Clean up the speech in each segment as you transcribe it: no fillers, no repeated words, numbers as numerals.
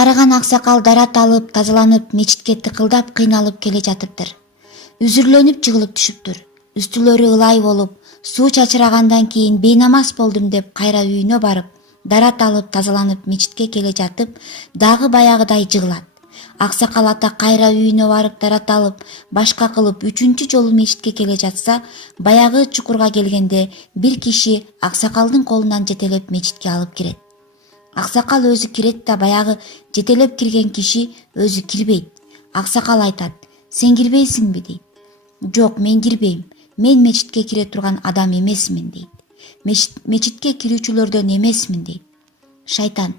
Карыган аксакал дарат алып, тазаланып, мечитке тыкылдап кыйналып келе жатыптыр. Үзүрлөнүп жыгылып түшүптүр. Үстүлөрү ылай болуп, суу чачырагандан кийин бейнамаз болдум деп кайра үйүнө барып, дарат алып, тазаланып, мечитке келе жатып, дагы баягыдай жыгылат. Аксакал ата кайра үйүнө барып, дарат алып, башка кылып, үчүнчү жолу мечитке келе жатса, баягы чукурга келгенде бир киши аксакалдын колунан жетелеп мечитке алып кирет. Аксакал өзү кирет да баягы жетелеп кирген киши өзү кирбейт. Аксакал айтат: "Сен кирбейсиңби?" дейт. "Жок, мен кирбейм. Мен мечитке кире турган адам эмесмин" дейт. Мечитке кирүүчүлөрдөн эмесмин" дейт. Шайтан: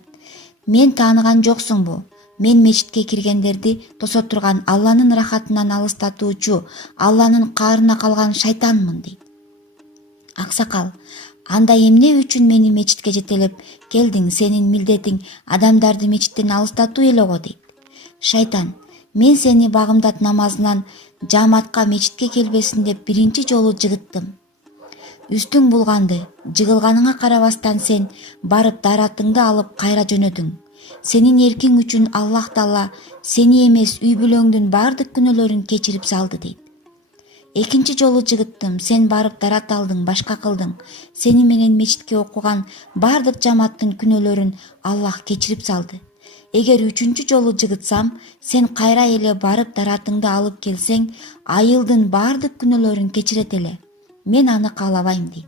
"Мен тааныган жоксуңбу? Мен мечитке киргендерди тосо турган Алланын рахатынан алыстатуучу, Алланын каарына калган шайтанмын" дейт. Аксакал: "Анда эмне үчүн мени мечитке жетелеп келдиң? Сенин милдетиң адамдарды мечиттен алыстатуу эле го" дейт. Шайтан: "Мен сени багымдат намазынан жааматка мечитке келбесин деп биринчи жолу жыгыттым. Үстүң булганды, жыгылганыңа карабастан сен барып даратыңды алып кайра жөнөдүң. Сенин эркиң үчүн Аллах Таала сени эмес үй бүлөңдүн баардык күнөөлөрүн кечирип салды" дейт. Экинчи жолу жыгыттым, сен барып дарат алдың, башка кылдың. Сени менен мечитке окуган баардык жамааттын күнөөлөрүн Аллах кечирип салды. Эгер үчүнчү жолу жыгытсам, сен кайра эле барып даратыңды алып келсең, айылдын баардык күнөөлөрүн кечирет эле. Мен аны каалабайм" дейт.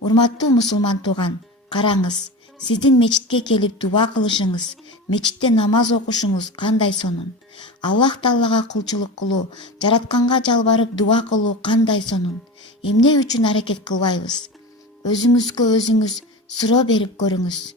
Урматтуу мусулман тууган, караңыз, сиздин мечитке келип дуба кылышыңыз, мечитте намаз окушуңуз кандай сонун. Аллах Таалага кулчулук кылуу, жаратканга жалбарып дуба кылуу кандай сонун. Эмне үчүн аракет кылбайбыз? Өзүңүзгө өзүңүз суроо берип көрүңүз.